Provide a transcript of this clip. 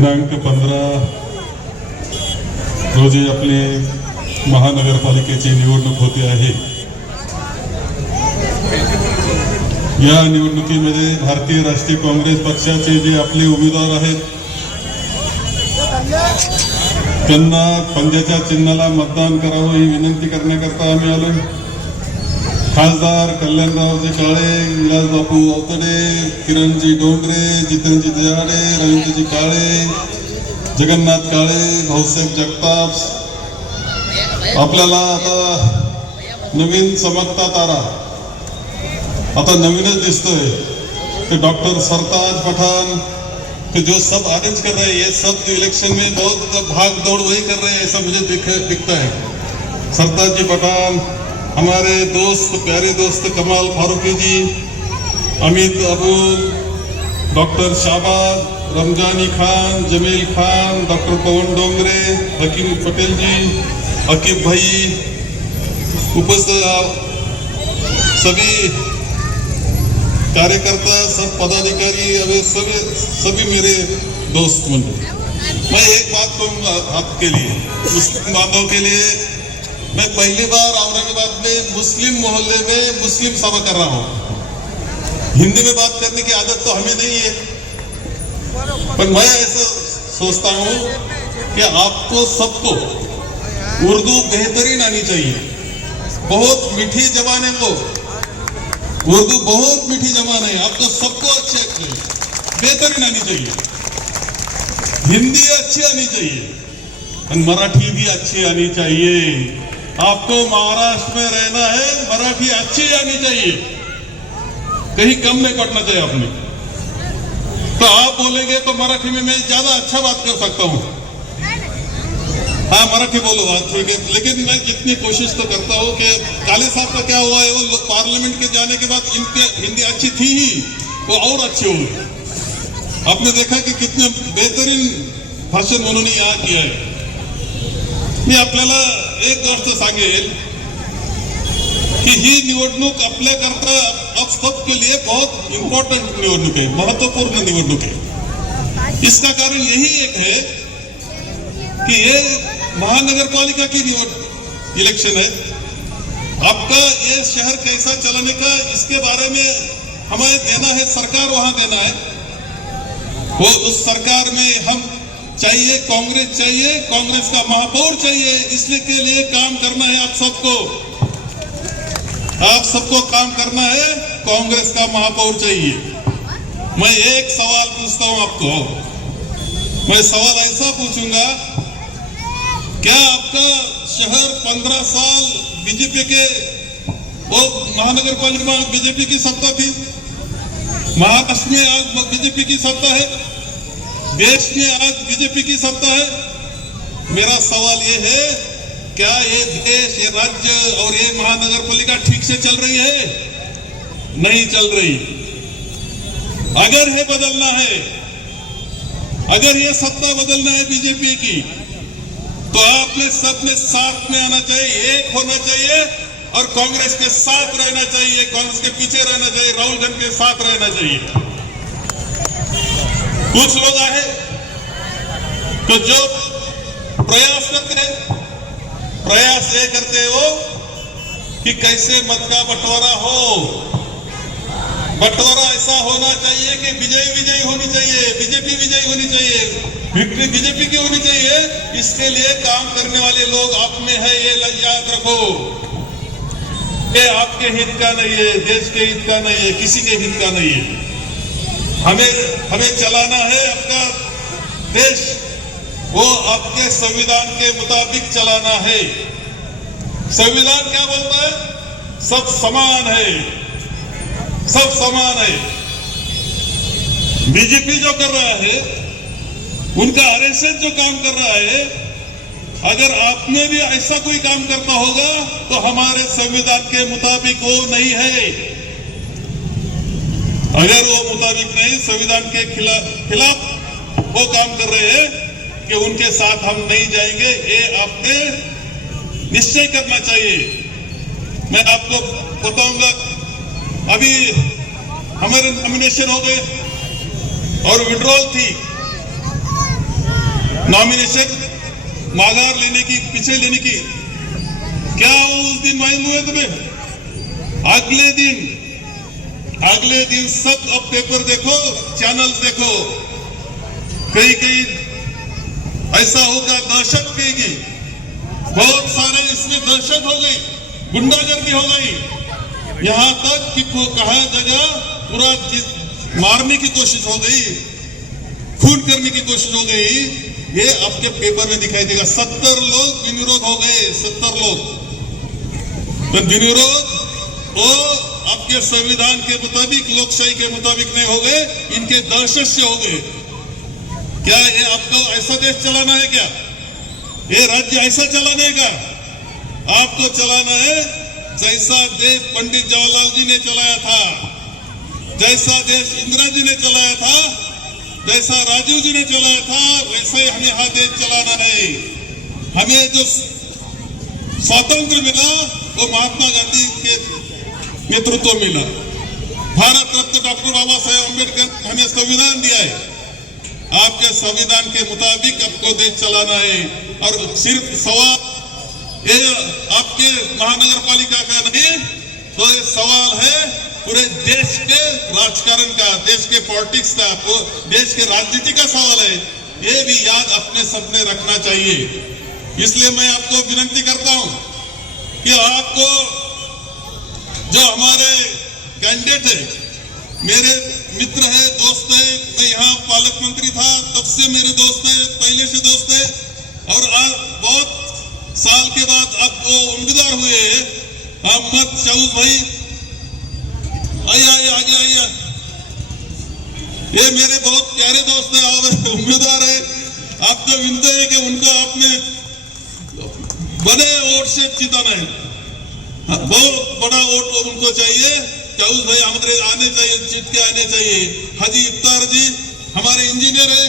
दिनांक 15 रोजी आपली महानगरपालिकेची निवडणूक होते आहे। या निवडणुकीमध्ये भारतीय राष्ट्रीय काँग्रेस पक्षाचे जे आपले उमेदवार आहेत त्यांना पंजाच्या चिन्हाला मतदान करावं ही विनंती करण्याकरता आम्ही आलो। खासदार कल्याणरावजी काळे, विलासबापू अवतडे, किरणजी डोंगरे, जितेंद्रजी दयाडे, रवींद्रजी काळे, जगन्नाथ काळे, भाऊसाहेब जगताप, आपल्याला आता नवीन चमकता तारा आता नवीनच दिसतोय कि डॉक्टर सरताज पठान कि जो सब अरेंज कर रहे हैं, ये सब इलेक्शन में बहुत भाग दौड़ वही कर रहे हैं, ऐसा मुझे दिखता है। सरताज जी पठान, हमारे दोस्त, प्यारे दोस्त कमाल फारूकी जी, अमित अबुल, डॉक्टर शाहबाज, रमजानी खान, जमील खान, डॉक्टर पवन डोंगरे, हकीम पटेल जी, अकीब भाई, उपस्थित सभी कार्यकर्ता, सब पदाधिकारी, अभी सभी मेरे दोस्त मंडल। मैं एक बात कहूँगा आपके लिए, मुस्लिम बांधवों के लिए, मैं पहली बार औरंगाबाद में मुस्लिम मोहल्ले में मुस्लिम सभा कर रहा हूँ। हिंदी में बात करने की आदत तो हमें नहीं है, पर मैं ऐसा सोचता हूँ कि आपको सबको उर्दू बेहतरीन आनी चाहिए। बहुत मीठी जबान है वो, उर्दू बहुत मीठी जबान है, आपको सबको अच्छे बेहतरीन आनी चाहिए। हिंदी अच्छी आनी चाहिए और मराठी भी अच्छी आनी चाहिए। आपको महाराष्ट्र में रहना है, मराठी अच्छी आनी चाहिए, कहीं कम नहीं पड़ना चाहिए आपने। तो आप बोलेंगे तो मराठी में मैं ज्यादा अच्छा बात कर सकता हूँ। हाँ, मराठी बोलो बात ठीक है, लेकिन मैं जितनी कोशिश तो करता हूँ कि काले साहब का क्या हुआ है, वो पार्लियामेंट के जाने के बाद इनकी हिंदी अच्छी थी ही, वो और अच्छी हो गई। आपने देखा कि कितने बेहतरीन भाषण उन्होंने यहाँ किया है। मी आपल्याला एक गोष्ट सांगेल कि ही निवडणूक आपल्याकरता अब सबके लिए बहुत इम्पोर्टेंट निवडणूक है, महत्वपूर्ण निवडणूक है। इसका कारण यही एक है कि ये महानगरपालिका की इलेक्शन है। आपका ये शहर कैसा चलाने का, इसके बारे में हमें देना है, सरकार वहां देना है। वो उस सरकार में हम चाहिए, कांग्रेस चाहिए, कांग्रेस का महापौर चाहिए, इसलिए के लिए काम करना है। आप सबको काम करना है, कांग्रेस का महापौर चाहिए। मैं एक सवाल पूछता हूं आपको, मैं सवाल ऐसा पूछूंगा, क्या आपका शहर 15 साल बीजेपी के, वो महानगरपालिका में बीजेपी की सत्ता थी, महाराष्ट्र में आज बीजेपी की सत्ता है, देश में आज बीजेपी की सत्ता है। मेरा सवाल ये है, क्या ये देश, ये राज्य और ये महानगरपालिका ठीक से चल रही है? नहीं चल रही। अगर है बदलना है, अगर ये सत्ता बदलना है बीजेपी की, तो आपने सबने साथ में आना चाहिए, एक होना चाहिए और कांग्रेस के साथ रहना चाहिए, कांग्रेस के पीछे रहना चाहिए, राहुल गांधी के साथ रहना चाहिए। कुछ लोग आए तो जो प्रयास करते हैं, प्रयास ये करते हैं वो कि कैसे मत का बंटवारा हो। बंटवारा ऐसा होना चाहिए कि विजयी होनी चाहिए, बीजेपी विजयी होनी चाहिए, विक्ट्री बीजेपी की होनी चाहिए। इसके लिए काम करने वाले लोग आप में है, ये याद रखो। ये आपके हित का नहीं है, देश के हित का नहीं है, किसी के हित का नहीं है। हमें चलाना है आपका देश, वो आपके संविधान के मुताबिक चलाना है। संविधान क्या बोलता है? सब समान है, सब समान है। बीजेपी जो कर रहा है, उनका आरएसएस जो काम कर रहा है, अगर आपने भी ऐसा कोई काम करना होगा तो हमारे संविधान के मुताबिक वो नहीं है। अगर वो मुताबिक नहीं, संविधान के खिलाफ वो काम कर रहे हैं कि उनके साथ हम नहीं जाएंगे, ये आपने निश्चय करना चाहिए। मैं आपको बताऊंगा, अभी हमारे नॉमिनेशन हो गए और विड्रॉल थी, नॉमिनेशन माघार लेने की, पीछे लेने की, क्या उस दिन मालूम हुए तुम्हें? अगले दिन सब अब पेपर देखो, चैनल देखो, कहीं कहीं ऐसा होगा दहशत कहेगी, बहुत सारे इसमें दहशत हो गई, गुंडागर्दी हो गई, यहां तक कि कहा जगह पूरा मारने की कोशिश हो गई, खून करने की कोशिश हो गई। ये आपके पेपर में दिखाई देगा। 70 लोग विनिरोध हो गए, 70 लोग। तो विनिरोध वो आपके संविधान के मुताबिक, लोकशाही के मुताबिक नहीं हो गए, इनके दहशत से हो गए। क्या ये आपको ऐसा देश चलाना है? क्या ये राज्य ऐसा चलाना है? क्या आपको चलाना है जैसा देश पंडित जवाहरलाल जी ने चलाया था, जैसा देश इंदिरा जी ने चलाया था, जैसा राजीव जी ने चलाया था, वैसे ही हमें यहां देश चलाना है। हमें जो स्वातंत्र मिला वो महात्मा गांधी के नेतृत्व मिला। भारत रत्न डॉक्टर बाबा साहेब अम्बेडकर हमें संविधान दिया है। आपके संविधान के मुताबिक आपको देश चलाना है। और सिर्फ सवाल ये आपके महानगर पालिका का नहीं, तो ये सवाल है पूरे देश के राजकारण का, देश के पॉलिटिक्स का, देश के राजनीति का सवाल है। ये भी याद अपने सबने रखना चाहिए। इसलिए मैं आपको विनती करता हूं कि आपको जो हमारे कैंडिडेट है, मेरे मित्र है, दोस्त है, मैं यहाँ पालक मंत्री था तब से मेरे दोस्त है, पहले से दोस्त है, और आज बहुत साल के बाद अब वो उम्मीदवार हुए अहमद शहूद भाई, आइए। ये मेरे बहुत प्यारे दोस्त है और उम्मीदवार है। आपको विनती है कि उनको आपने बड़े वोट से जिताना है। बहुत बड़ा वोट उनको चाहिए। शहूद भाई हमारे आने चाहिए, जीत के आने चाहिए। हाजी इफ्तार जी हमारे इंजीनियर है,